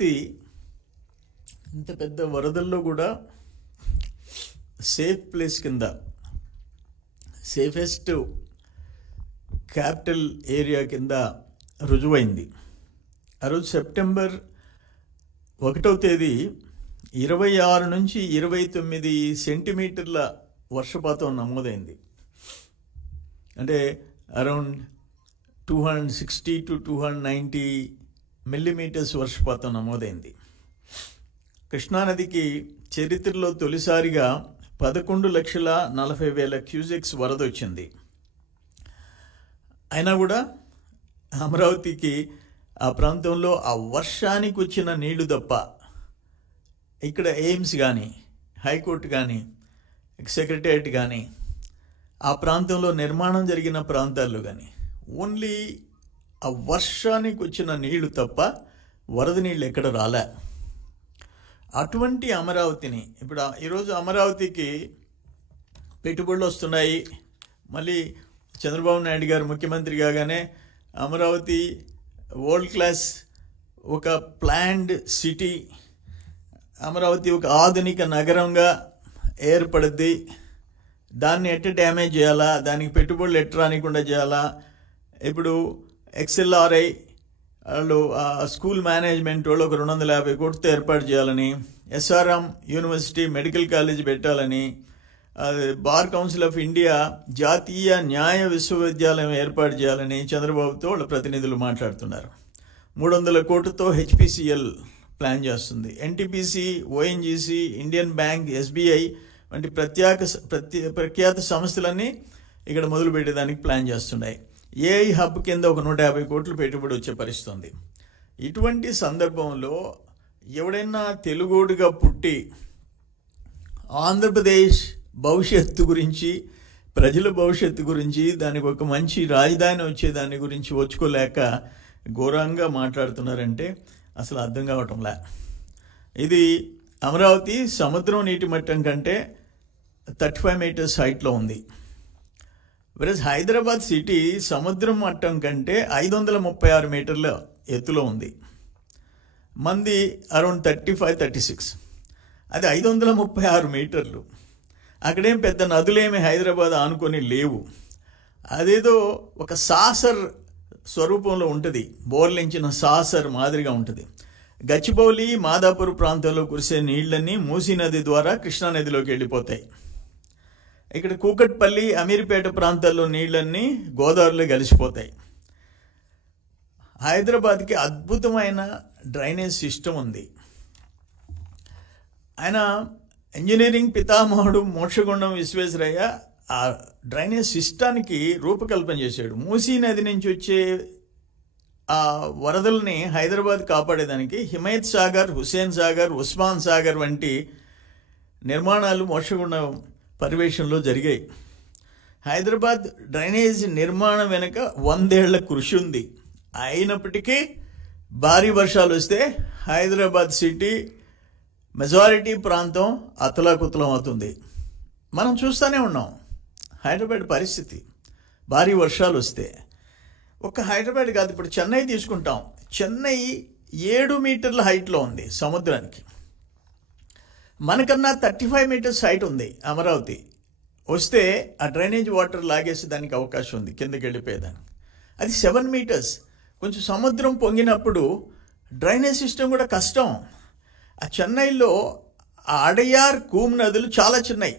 ఇంత పెద్ద వరదల్లో కూడా సేఫ్ ప్లేస్ కింద సేఫెస్ట్ క్యాపిటల్ ఏరియా కింద రుజువైంది. ఆ రోజు సెప్టెంబర్ 1వ తేదీ 26 నుంచి 29 సెంటీమీటర్ల వర్షపాతం నమోదైంది. అంటే అరౌండ్ 260 to 290 మిల్లీమీటర్స్ వర్షపాతం నమోదైంది. కృష్ణానదికి చరిత్రలో తొలిసారిగా 11,40,000 క్యూసెక్స్ వరద వచ్చింది. అయినా కూడా అమరావతికి ఆ ప్రాంతంలో ఆ వర్షానికి వచ్చిన నీళ్లు తప్ప ఇక్కడ ఎయిమ్స్ కానీ, హైకోర్టు కానీ, సెక్రటేరియట్ కానీ, ఆ ప్రాంతంలో నిర్మాణం జరిగిన ప్రాంతాల్లో కానీ ఓన్లీ ఆ వర్షానికి వచ్చిన నీళ్లు తప్ప వరద నీళ్ళు ఎక్కడ రాలే. అటువంటి అమరావతిని ఇప్పుడు ఈరోజు అమరావతికి పెట్టుబడులు వస్తున్నాయి. మళ్ళీ చంద్రబాబు నాయుడు గారు ముఖ్యమంత్రి కాగానే అమరావతి వరల్డ్ క్లాస్ ఒక ప్లాన్డ్ సిటీ, అమరావతి ఒక ఆధునిక నగరంగా ఏర్పడుద్ది, దాన్ని ఎట్ట డ్యామేజ్ చేయాలా, దానికి పెట్టుబడులు ఎట్ట రానికుండా చేయాలా, ఇప్పుడు XLRI వాళ్ళు స్కూల్ మేనేజ్మెంట్ వాళ్ళు ఒక 250 కోట్లతో ఏర్పాటు చేయాలని, SRM యూనివర్సిటీ మెడికల్ కాలేజ్ పెట్టాలని, బార్ కౌన్సిల్ ఆఫ్ ఇండియా జాతీయ న్యాయ విశ్వవిద్యాలయం ఏర్పాటు చేయాలని చంద్రబాబుతో వాళ్ళ ప్రతినిధులు మాట్లాడుతున్నారు. 300 కోట్లతో HPCL ప్లాన్ చేస్తుంది. NTPC, ONGC, Indian bank, SBI వంటి ప్రఖ్యాత సంస్థలన్నీ ఇక్కడ మొదలు పెట్టేదానికి ప్లాన్ చేస్తున్నాయి. AI హబ్ కింద ఒక 150 కోట్లు పెట్టుబడి వచ్చే పరిస్థితి ఉంది. ఇటువంటి సందర్భంలో ఎవడైనా తెలుగోడుగా పుట్టి ఆంధ్రప్రదేశ్ భవిష్యత్తు గురించి, ప్రజల భవిష్యత్తు గురించి, దానికి ఒక మంచి రాజధాని వచ్చేదాని గురించి వచ్చుకోలేక ఘోరంగా మాట్లాడుతున్నారంటే అసలు అర్థం కావటంలే. ఇది అమరావతి సముద్రం నీటి మట్టం కంటే 35 మీటర్స్ హైట్లో ఉంది. వెరస్ హైదరాబాద్ సిటీ సముద్రం మట్టం కంటే 536 మీటర్ల ఎత్తులో ఉంది. మంది అరౌండ్ 35-36, అది 536 మీటర్లు. అక్కడేం పెద్ద నదులేమి హైదరాబాద్ ఆనుకొని లేవు. అదేదో ఒక సాసర్ స్వరూపంలో ఉంటుంది, బోర్లించిన సాసర్ మాదిరిగా ఉంటుంది. గచ్చిబౌలి, మాదాపూర్ ప్రాంతంలో కురిసే నీళ్లన్నీ మూసీ నది ద్వారా కృష్ణానదిలోకి వెళ్ళిపోతాయి. ఇక్కడ కూకట్పల్లి, అమీర్పేట ప్రాంతాల్లో నీళ్లన్నీ గోదావరిలో కలిసిపోతాయి. హైదరాబాద్కి అద్భుతమైన డ్రైనేజ్ సిస్టమ్ ఉంది. ఆయన ఇంజనీరింగ్ పితామహుడు మోక్షగుండం విశ్వేశ్వరయ్య ఆ డ్రైనేజ్ సిస్టానికి రూపకల్పన చేశాడు. మూసీ నది నుంచి వచ్చే ఆ వరదల్ని హైదరాబాద్ కాపాడేదానికి హిమాయత్ సాగర్, హుస్సేన్ సాగర్, ఉస్మాన్ సాగర్ వంటి నిర్మాణాలు మోక్షగుండం పర్యవేక్షణలో జరిగాయి. హైదరాబాద్ డ్రైనేజ్ నిర్మాణం వెనుక 100 ఏళ్ల కృషి ఉంది. అయినప్పటికీ భారీ వర్షాలు వస్తే హైదరాబాద్ సిటీ మెజారిటీ ప్రాంతం అతలాకుతలం అవుతుంది. మనం చూస్తూనే ఉన్నాం హైదరాబాద్ పరిస్థితి. భారీ వర్షాలు వస్తే ఒక్క హైదరాబాద్ కాదు, ఇప్పుడు చెన్నై తీసుకుంటాం. చెన్నై 7 మీటర్ల హైట్లో ఉంది సముద్రానికి. మనకన్నా 35 మీటర్స్ హైట్ ఉంది అమరావతి. వస్తే ఆ డ్రైనేజ్ వాటర్ లాగేసి దానికి అవకాశం ఉంది కిందకి వెళ్ళిపోయేదానికి. అది 7 మీటర్స్. కొంచెం సముద్రం పొంగినప్పుడు డ్రైనేజ్ సిస్టమ్ కూడా కష్టం. ఆ చెన్నైలో ఆ అడయార్, కూమ్ నదులు చాలా చిన్నవి.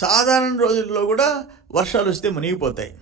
సాధారణ రోజుల్లో కూడా వర్షాలు వస్తే మునిగిపోతాయి.